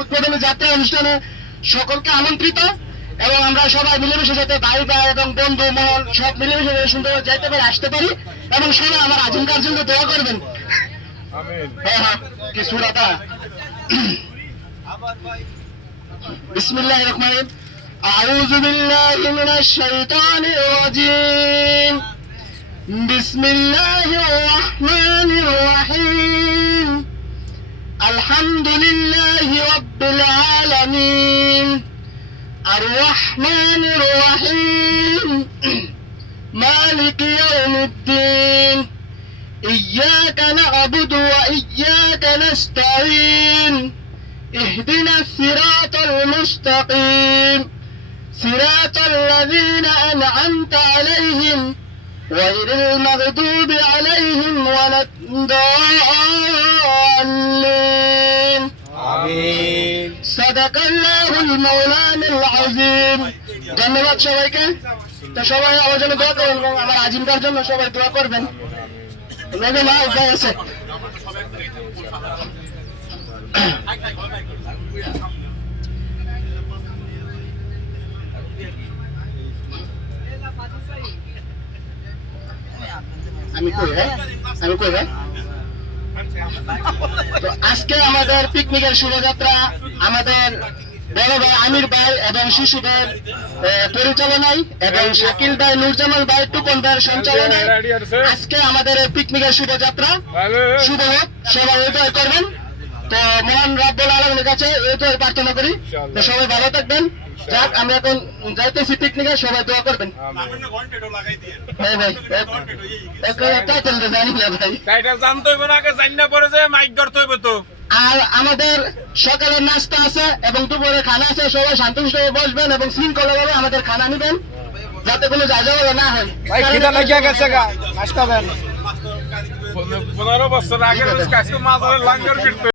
উদ্বোধনী যাত্রা অনুষ্ঠানে সকলকে আমন্ত্রিত, এবং আমরা সবাই মিলেমিশে যাতে ভাই ভাই এবং বন্ধু মহল সব মিলেমিশে সুন্দর যাইতে পারি, আসতে পারি, এবং সবাই আমার আজিমকার জন্য দোয়া করবেন। হ্যাঁ হ্যাঁ কি সুরাটা বিসমিল্লাহির রহমানির রহিম। আউযু বিল্লাহি মিনাশ শাইতানির রাজীম। বিসমিল্লাহির রহমানির রহিম। আলহামদুলিল্লাহি রাব্বিল আলামিন। আর রহমানির রহিম। মালিকি ইয়াউমিদ্দিন। إياك نعبد وإياك نستعين. اهدنا الصراط المستقيم صراط الذين أنعمت عليهم غير المغضوب عليهم ولا الضالين. آمين. صدق الله المولان العظيم. ধন্যবাদ সবাইকে। তো সবাই আমার জন্য দোয়া করবেন এবং আমার আজিমকার জন্য সবাই দোয়া করবেন। আমি কই ভাই, আমি কই ভাই। তো আজকে আমাদের পিকনিকের শুভযাত্রা আমাদের বড় ভাই আমির ভাই এবং শিশু ভাইয়ের পরিচালনায় এবং শাকিল ভাই, নুরজামাল ভাই, টুকন ভাইয়ের সঞ্চালনায় আজকে আমাদের এই পিকনিকের শুভযাত্রা শুভ হোক। সবাই দোয়া করবেন। তো মহান রব্বুল আলামিনের কাছে এই দোয়া প্রার্থনা করি। তো সবাই ভালো থাকবেন। যাক আমি এখন যাইতেছি পিকনিকে, সবাই দোয়া করবেন। ভাই ভাই টাইটেল জানি না ভাই, টাইটেল জানতে হইব না, আগে জানি না পরে যে মাইক ধরতে হইব। তো আর আমাদের সকালের নাস্তা আছে এবং দুপুরে খানা আছে। সবাই শান্তশিষ্টভাবে বসবেন এবং শৃঙ্খলাভাবে আমাদের খানা নিবেন, যাতে কোনো যাযাবর না হয়। 15 বছর আগে মাঝারে লাঙ্গর ফিরতে